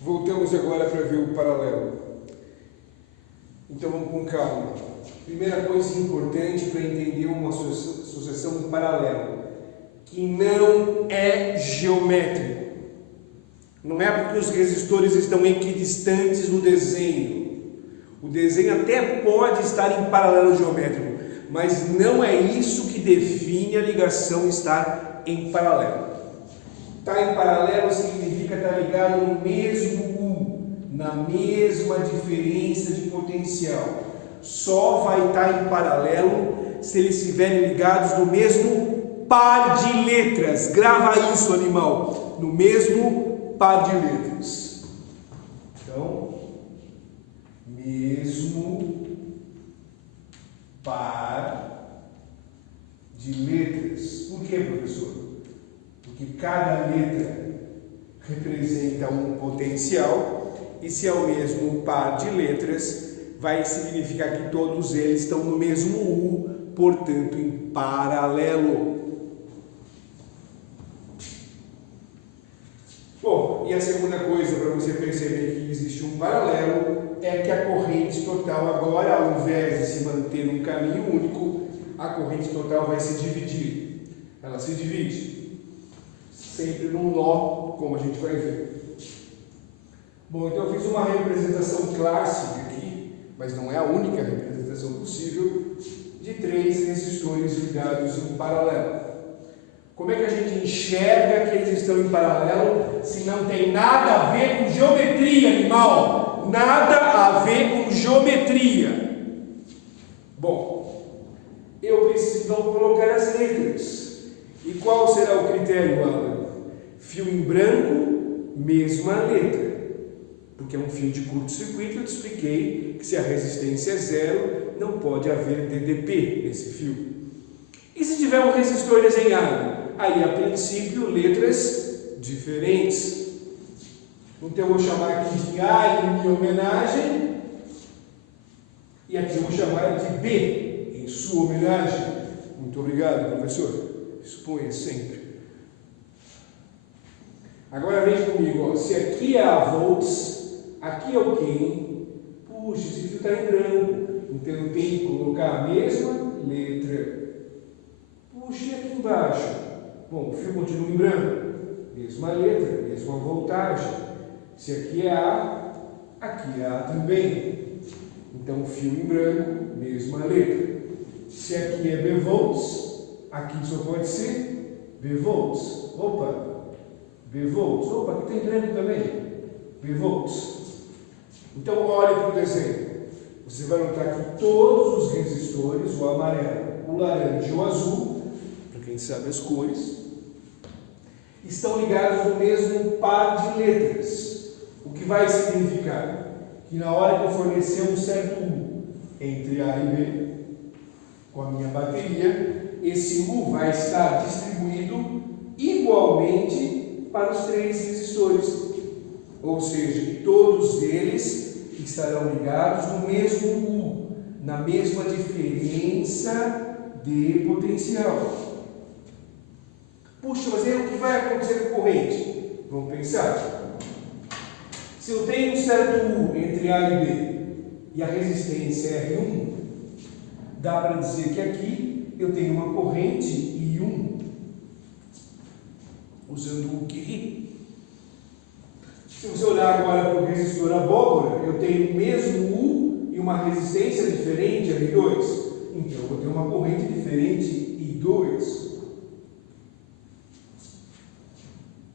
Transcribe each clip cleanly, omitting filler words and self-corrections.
Voltamos agora para ver o paralelo. Então vamos com calma. Primeira coisa importante para entender uma sucessão paralela, que não é geométrico. Não é porque os resistores estão equidistantes no desenho. O desenho até pode estar em paralelo geométrico, mas não é isso que define a ligação estar em paralelo. Estar em paralelo significa estar ligado no mesmo U, na mesma diferença de potencial. Só vai estar em paralelo se eles estiverem ligados no mesmo par de letras. Grava isso, animal. No mesmo par de letras. Então, mesmo par de letras. Por quê, professor? Porque cada letra representa um potencial, e se é o mesmo par de letras, vai significar que todos eles estão no mesmo U, portanto, em paralelo. Bom, e a segunda coisa para você perceber que existe um paralelo é que a corrente total agora, ao invés de se manter num caminho único, a corrente total vai se dividir. Ela se divide sempre num nó, como a gente vai ver. Bom, então eu fiz uma representação clássica aqui, mas não é a única representação possível, de 3 resistores ligados em paralelo. Como é que a gente enxerga que eles estão em paralelo se não tem nada a ver com geometria, animal? Nada a ver com geometria. Bom, eu preciso então colocar as letras. E qual será o critério, Alan? Fio em branco, mesma letra. Porque é um fio de curto-circuito, eu te expliquei que se a resistência é 0, não pode haver DDP nesse fio. E se tiver um resistor desenhado? Aí, a princípio, letras diferentes. Então, eu vou chamar aqui de A em minha homenagem, e aqui eu vou chamar de B em sua homenagem. Muito obrigado, professor. Exponha sempre. Agora veja comigo, ó. Se aqui é a volts, aqui é o quem? Puxa, esse fio está em branco. Então eu tenho que colocar a mesma letra. Puxa, e aqui embaixo? Bom, o fio continua em branco. Mesma letra, mesma voltagem. Se aqui é A, aqui é A também. Então fio em branco, mesma letra. Se aqui é B volts, aqui só pode ser B volts. Opa! B volts. Opa, aqui tem branco também. B volts. Então, olhe para o desenho. Você vai notar que todos os resistores, o amarelo, o laranja e o azul, para quem sabe as cores, estão ligados no mesmo par de letras. O que vai significar que na hora que eu fornecer um certo U entre A e B, com a minha bateria, esse U vai estar distribuído igualmente para os 3 resistores. Ou seja, que todos eles estarão ligados no mesmo U, na mesma diferença de potencial. Puxa, mas aí o que vai acontecer com a corrente? Vamos pensar. Se eu tenho um certo U entre A e B e a resistência é R1, dá para dizer que aqui eu tenho uma corrente I1, usando o Curie. Se você olhar agora para o resistor abóbora, eu tenho o mesmo U e uma resistência diferente, R2. Então, eu vou ter uma corrente diferente, I2.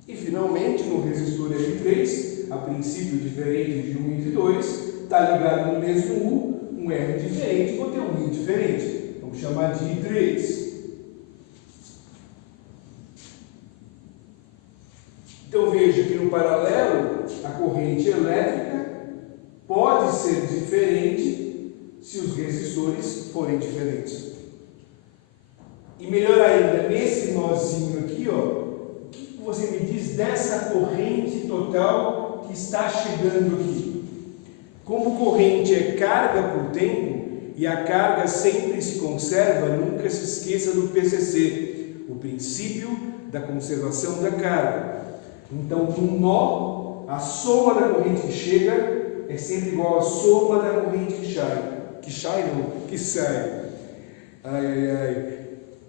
E, finalmente, no resistor R3, a princípio diferente de 1 e de 2, está ligado no mesmo U, um R diferente, vou ter um I diferente. Vamos chamar de I3. Então veja que no paralelo a corrente elétrica pode ser diferente se os resistores forem diferentes. E melhor ainda, nesse nozinho aqui, ó, o que você me diz dessa corrente total que está chegando aqui? Como corrente é carga por tempo e a carga sempre se conserva, nunca se esqueça do PCC, o princípio da conservação da carga. Então, num nó, a soma da corrente que chega é sempre igual à soma da corrente que sai. Que sai. Ai, ai, ai.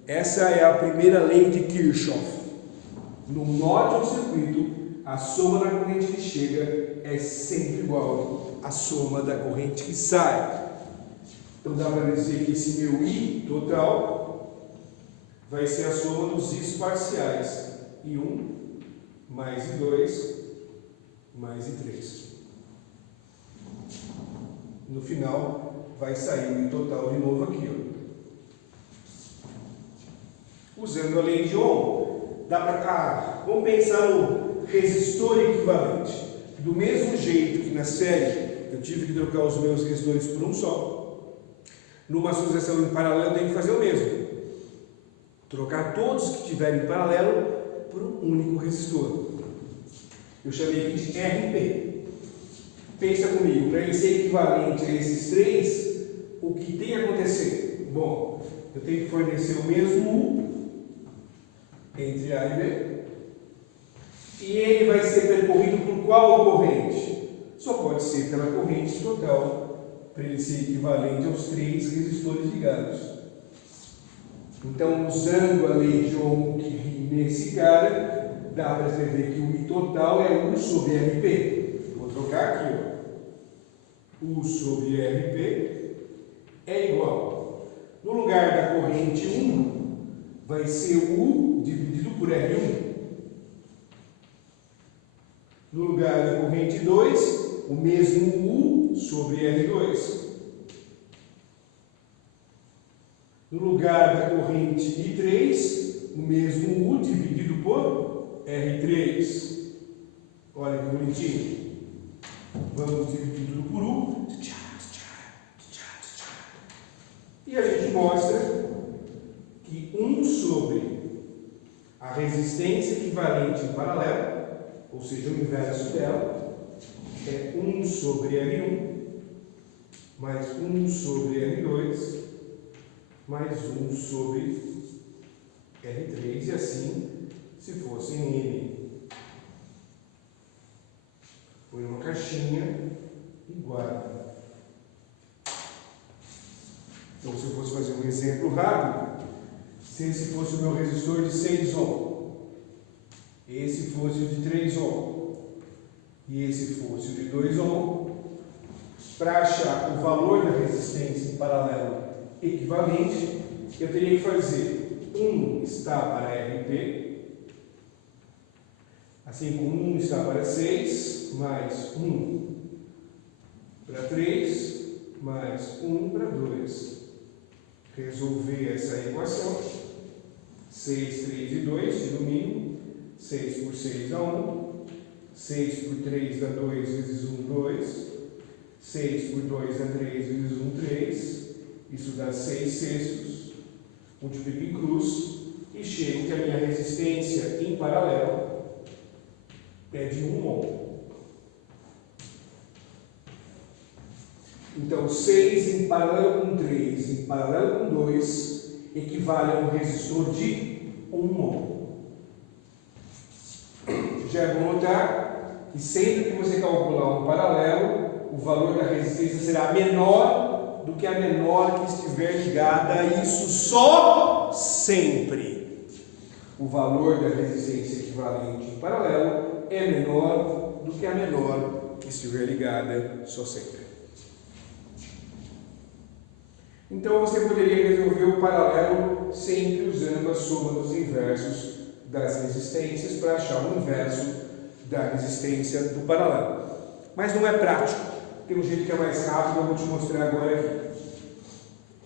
Essa é a primeira lei de Kirchhoff. No nó de um circuito, a soma da corrente que chega é sempre igual à soma da corrente que sai. Então dá para dizer que esse meu I total vai ser a soma dos I's parciais. I1 mais I2 mais I3. No final vai sair o I total de novo aqui. Ó. Usando a lei de Ohm, dá para vamos pensar no resistor equivalente. Do mesmo jeito que na série eu tive que trocar os meus resistores por um só, numa associação em paralelo eu tenho que fazer o mesmo. Trocar todos que tiverem em paralelo por um único resistor. Eu chamei aqui de RP. Pensa comigo, para ele ser equivalente a esses três, o que tem que acontecer? Bom, eu tenho que fornecer o mesmo U entre A e B. E ele vai ser percorrido por qual corrente? Só pode ser pela corrente total, para ele ser equivalente aos três resistores ligados. Então, usando a lei de Ohm que rime nesse cara, dá para escrever que o I total é U sobre RP. Vou trocar aqui, ó. U sobre RP é igual. No lugar da corrente 1, vai ser U dividido por R1. No lugar da corrente 2, o mesmo U sobre R2. No lugar da corrente I3, o mesmo U dividido por R3. Olha que bonitinho. Vamos dividir tudo por U. E a gente mostra que 1 sobre a resistência equivalente em paralelo, ou seja, o inverso dela, é 1 sobre R1 mais 1 sobre R2 mais 1 sobre R3, e assim, se fosse em N, põe uma caixinha e guarda. Então, se eu fosse fazer um exemplo rápido, se esse fosse o meu resistor de 6 ohm, esse fosse o de 3 ohm e esse fosse o de 2 ohm, para achar o valor da resistência em paralelo equivalente, eu teria que fazer 1 está para RP, assim como 1 está para 6, mais 1 para 3, mais 1 para 2. Resolver essa equação. 6, 3 e 2, tira o mínimo. 6 por 6 dá 1. 6 por 3 dá 2 vezes 1, 2. 6 por 2 dá 3 vezes 1, 3. Isso dá 6 sextos. Multiplico em cruz e chego que a minha resistência em paralelo é de 1 ohm. Então, 6 em paralelo com 3, em paralelo com 2, equivale a um resistor de 1 ohm. Já é bom notar que sempre que você calcular um paralelo, o valor da resistência será menor do que a menor que estiver ligada a isso, só sempre. O valor da resistência equivalente em paralelo é menor do que a menor que estiver ligada, só sempre. Então você poderia resolver o paralelo sempre usando a soma dos inversos das resistências para achar o inverso da resistência do paralelo. Mas não é prático. Tem um jeito que é mais rápido, eu vou te mostrar agora aqui.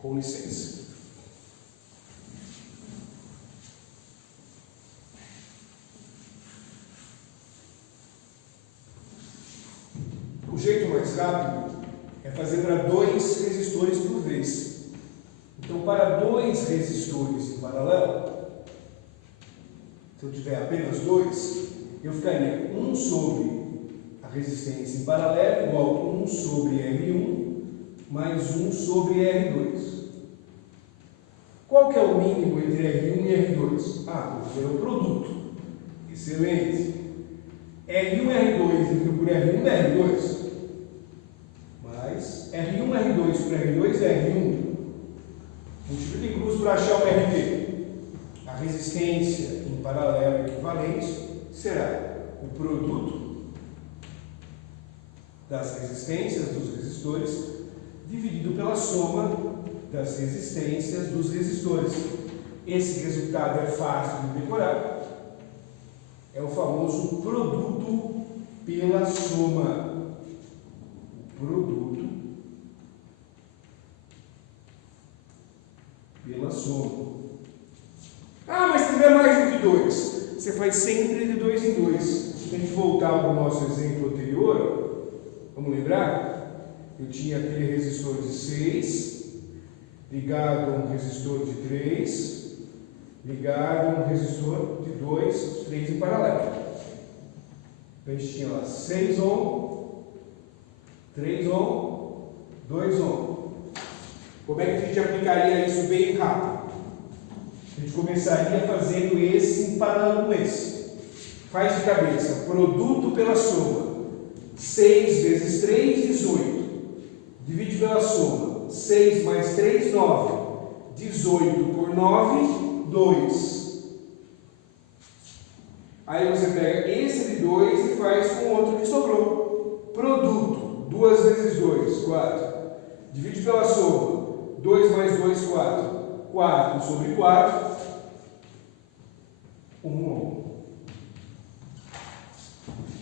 Com licença. O jeito mais rápido é fazer para 2 resistores por vez. Então, para 2 resistores em paralelo, se eu tiver apenas 2, eu ficaria 1 sobre a resistência em paralelo igual a 1 sobre R1 mais 1 sobre R2. Qual que é o mínimo entre R1 e R2? Ah, porque é o produto. Excelente. R1, R2 dividido por R1 dá R2. Mais R1, R2 por R2 é R1. Multiplica em cruz para achar o RT. A resistência em paralelo equivalente será o produto das resistências dos resistores dividido pela soma das resistências dos resistores. Esse resultado é fácil de decorar. É o famoso produto pela soma. O produto pela soma. Ah, mas se tiver mais do que 2, você faz sempre de 2 em 2. Tem que voltar para o nosso exemplo anterior. Vamos lembrar? Eu tinha aquele resistor de 6, ligado a um resistor de 3, ligado a um resistor de 2, 3 em paralelo. Então a gente tinha lá 6 ohm, 3 ohm, 2 ohm. Como é que a gente aplicaria isso bem rápido? A gente começaria fazendo esse em paralelo com esse. Faz de cabeça, produto pela soma. 6 vezes 3, 18. Divide pela soma. 6 mais 3, 9. 18 por 9, 2. Aí você pega esse de 2 e faz com o outro que sobrou. Produto, 2 vezes 2, 4. Divide pela soma. 2 mais 2, 4. 4 sobre 4, 1 ohm.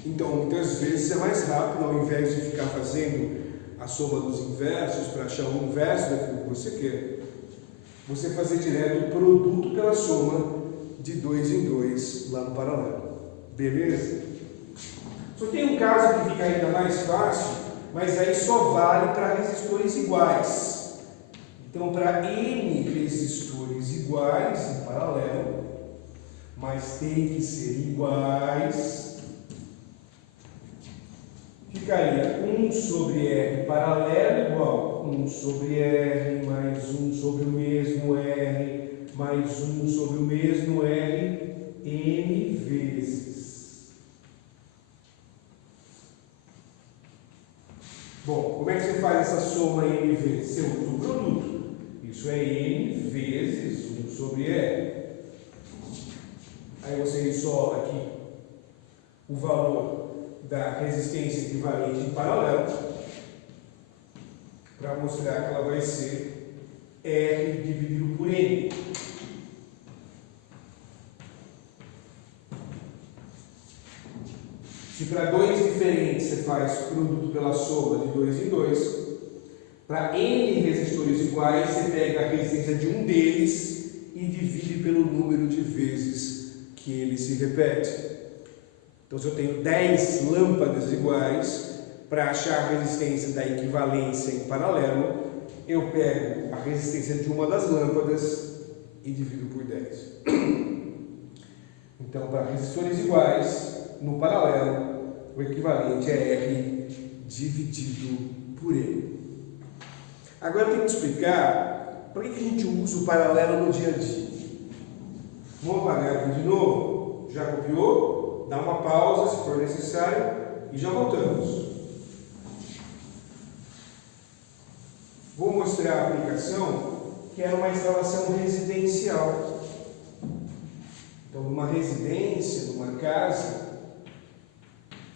Então, muitas vezes é mais rápido, ao invés de ficar fazendo a soma dos inversos para achar o inverso daquilo que você quer, você fazer direto o produto pela soma de 2 em 2 lá no paralelo. Beleza? Só tem um caso que fica ainda mais fácil, mas aí só vale para resistores iguais. Então, para N resistores iguais em paralelo, mas tem que ser iguais, ficaria 1 sobre R paralelo igual 1 sobre R mais 1 sobre o mesmo R mais 1 sobre o mesmo R N vezes. Bom, como é que você faz essa soma N vezes? Você usa o produto. Isso é N vezes 1 sobre R. Aí você resolve aqui o valor da resistência equivalente em paralelo para mostrar que ela vai ser R dividido por N. Se para dois diferentes você faz produto pela soma de 2 em 2, para N resistores iguais, você pega a resistência de um deles e divide pelo número de vezes que ele se repete. Então, se eu tenho 10 lâmpadas iguais, para achar a resistência da equivalência em paralelo, eu pego a resistência de uma das lâmpadas e divido por 10. Então, para resistores iguais, no paralelo, o equivalente é R dividido por N. Agora eu tenho que explicar por que a gente usa o paralelo no dia a dia. Vamos apagar aqui de novo. Já copiou? Dá uma pausa se for necessário e já voltamos. Vou mostrar a aplicação que era uma instalação residencial. Então, numa residência, numa casa,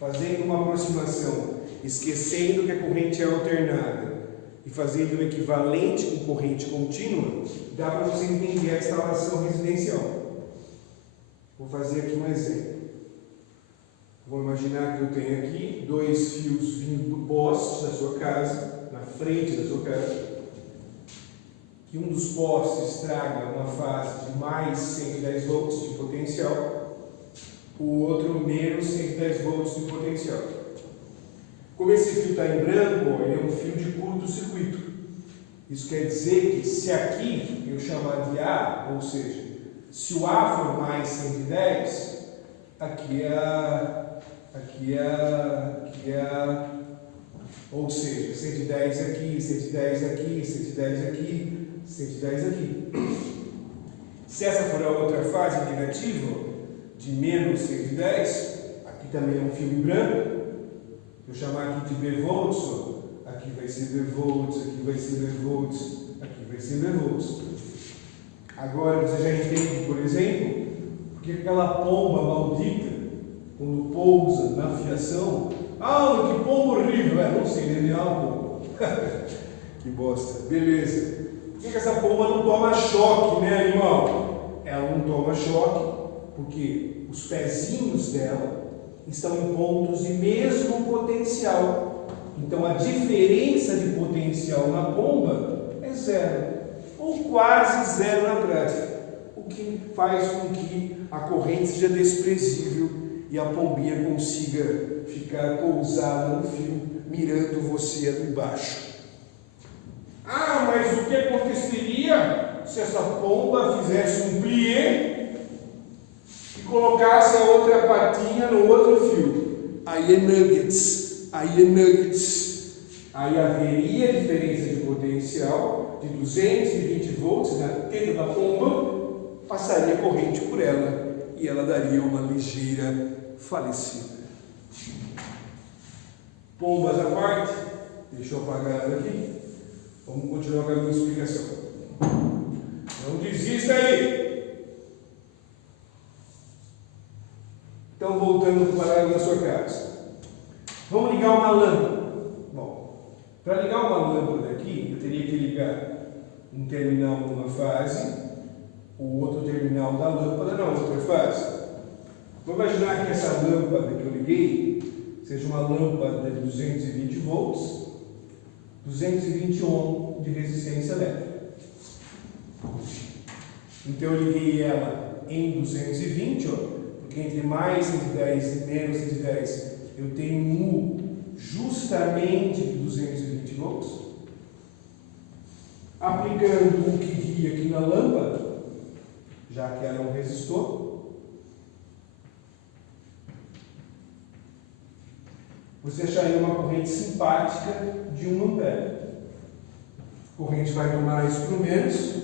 fazendo uma aproximação, esquecendo que a corrente é alternada e fazendo um equivalente com corrente contínua, dá para você entender a instalação residencial. Vou fazer aqui um exemplo. Vou imaginar que eu tenho aqui 2 fios vindo do poste da sua casa, na frente da sua casa, que um dos postes traga uma fase de mais 110 volts de potencial, o outro menos 110 volts de potencial. Como esse fio está em branco, ele é um fio de curto-circuito. Isso quer dizer que se aqui eu chamar de A, ou seja, se o A for mais 110, aqui é a, ou seja, 110 aqui, 110 aqui, 110 aqui, 110 aqui. Se essa for a outra fase negativa, de menos 110, aqui também é um fio em branco. Vou chamar aqui de B-volts. Aqui vai ser B-volts, aqui vai ser B-volts, aqui vai ser B-volts. Agora você já entende, por exemplo, porque aquela pomba maldita, quando pousa na fiação, que pombo horrível, não sei, nem uma pomba. Que bosta, beleza. Por que essa pomba não toma choque, né, animal? Ela não toma choque porque os pezinhos dela estão em pontos de mesmo potencial. Então a diferença de potencial na pomba é zero, ou quase zero na prática, o que faz com que a corrente seja desprezível e a pombinha consiga ficar pousada no fio, mirando você ali embaixo. Mas o que aconteceria se essa pomba fizesse um plié e colocasse a outra patinha no outro fio? Aí é nuggets, Aí haveria diferença de potencial de 220 volts na teta da pomba, passaria corrente por ela e ela daria uma ligeira falecida. Pombas à parte, deixa eu apagar ela aqui. Vamos continuar com a minha explicação. Não desista aí. Então, voltando para o parágrafo da sua casa. Vamos ligar uma lâmpada. Bom, para ligar uma lâmpada aqui, eu teria que ligar um terminal numa fase, o outro terminal da lâmpada na outra fase. Vamos imaginar que essa lâmpada que eu liguei seja uma lâmpada de 220 volts, 220 ohm de resistência elétrica. Então eu liguei ela em 220, porque entre mais 110 e menos 110 eu tenho um U justamente de 220 volts. Aplicando o que ria aqui na lâmpada, já que ela é um resistor, você acharia uma corrente simpática de 1 ampere. A corrente vai do mais para o menos,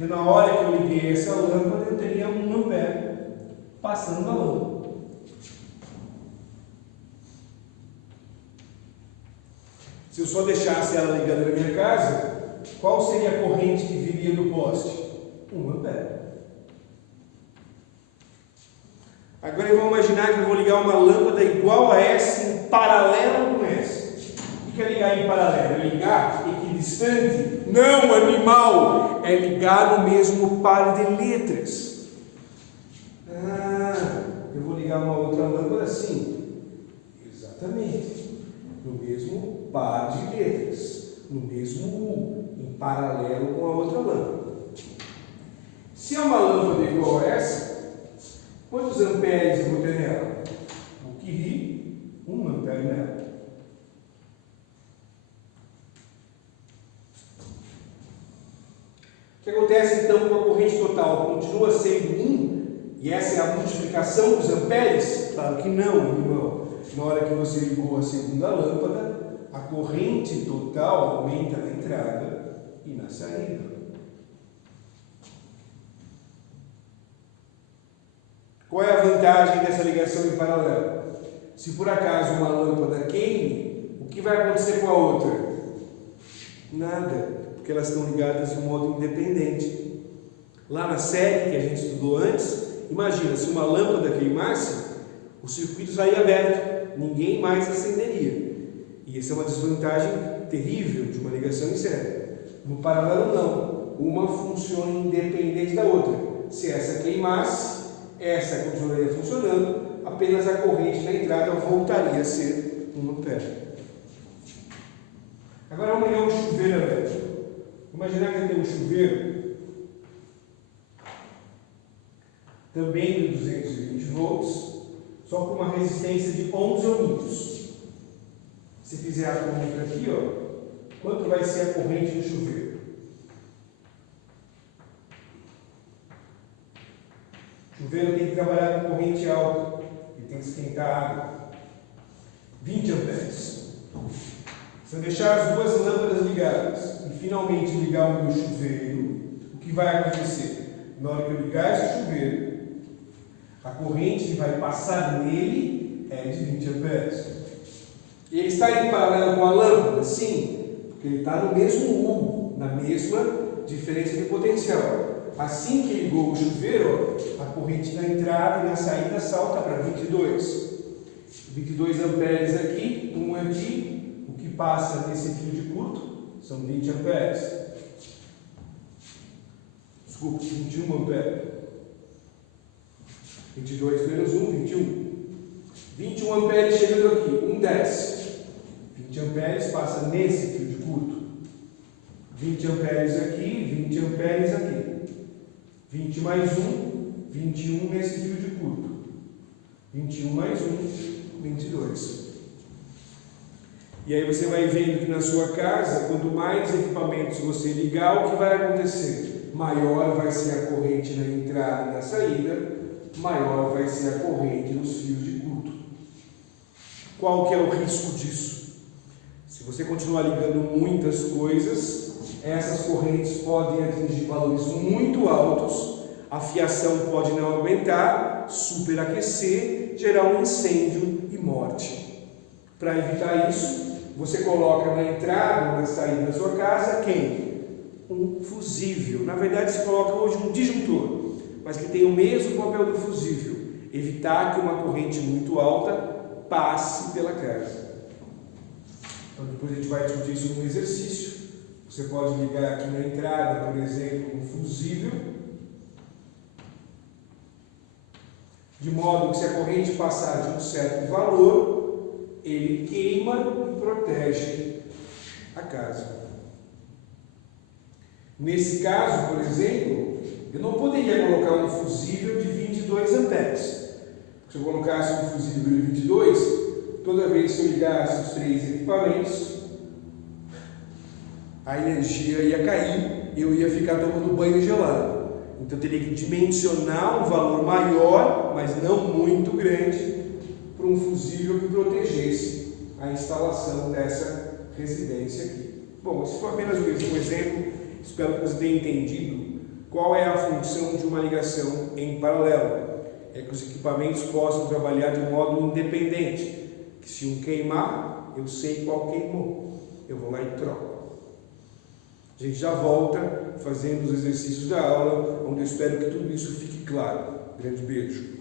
e na hora que eu liguei essa lâmpada, eu teria 1 ampere passando na lâmpada. Se eu só deixasse ela ligada na minha casa, qual seria a corrente que viria do poste? 1 ampere. Agora vamos imaginar que eu vou ligar uma lâmpada igual a essa em paralelo com essa. O que é ligar em paralelo? É ligar equidistante? Não, animal! É ligar no mesmo par de letras. Eu vou ligar uma outra lâmpada assim. Exatamente. No mesmo par de letras. No mesmo U. Em paralelo com a outra lâmpada. Se é uma lâmpada igual a essa, quantos amperes eu vou ter nela? O que ri, 1 ampere nela. O que acontece então com a corrente total? Continua sendo 1? E essa é a multiplicação dos amperes? Claro que não, irmão. Na hora que você ligou a segunda lâmpada, a corrente total aumenta na entrada e na saída. Qual é a vantagem dessa ligação em paralelo? Se por acaso uma lâmpada queime, o que vai acontecer com a outra? Nada, porque elas estão ligadas de um modo independente. Lá na série que a gente estudou antes, imagina, se uma lâmpada queimasse, o circuito saía aberto, ninguém mais acenderia. E essa é uma desvantagem terrível de uma ligação em série. No paralelo não, uma funciona independente da outra. Se essa queimasse, essa continuaria funcionando, apenas a corrente na entrada voltaria a ser 1 ampere. Agora vamos ligar um chuveiro elétrico. Imaginar que tem um chuveiro também de 220 volts, só com uma resistência de 11 ohms. Se fizer a conta aqui, quanto vai ser a corrente do chuveiro? O chuveiro tem que trabalhar com corrente alta, ele tem que esquentar água. 20 amperes. Se eu deixar as duas lâmpadas ligadas e finalmente ligar o meu chuveiro, o que vai acontecer? Na hora que eu ligar esse chuveiro, a corrente vai passar nele é de 20 amperes. Ele está em paralelo com a lâmpada? Sim, porque ele está no mesmo U, na mesma diferença de potencial. Assim que ligou o chuveiro, a corrente na entrada e na saída salta para 22. 22 amperes aqui, 1 aqui, o que passa nesse fio de curto são 20 amperes. Desculpe, 21 amperes. 22 menos 1, 21. 21 amperes chegando aqui, 1 desce. 20 amperes passa nesse fio de curto. 20 amperes aqui, 20 amperes aqui. 20 mais 1, 21 nesse fio de curto. 21 mais 1, 22. E aí você vai vendo que na sua casa, quanto mais equipamentos você ligar, o que vai acontecer? Maior vai ser a corrente na entrada e na saída, maior vai ser a corrente nos fios de curto. Qual que é o risco disso? Se você continuar ligando muitas coisas, essas correntes podem atingir valores muito altos, a fiação pode não aguentar, superaquecer, gerar um incêndio e morte. Para evitar isso, você coloca na entrada ou na saída da sua casa quem? Um fusível. Na verdade, se coloca hoje um disjuntor, mas que tem o mesmo papel do fusível, evitar que uma corrente muito alta passe pela casa. Então, depois a gente vai discutir isso num exercício. Você pode ligar aqui na entrada, por exemplo, um fusível, de modo que se a corrente passar de um certo valor, ele queima e protege a casa. Nesse caso, por exemplo, eu não poderia colocar um fusível de 22 amperes. Se eu colocasse um fusível de 22, toda vez que eu ligasse os 3 equipamentos, a energia ia cair, eu ia ficar tomando banho gelado. Então eu teria que dimensionar um valor maior, mas não muito grande, para um fusível que protegesse a instalação dessa residência aqui. Bom, esse foi apenas um exemplo. Espero que você tenha entendido qual é a função de uma ligação em paralelo. É que os equipamentos possam trabalhar de modo independente. Que se um queimar, eu sei qual queimou. Eu vou lá e troco. A gente já volta fazendo os exercícios da aula, onde eu espero que tudo isso fique claro. Grande beijo.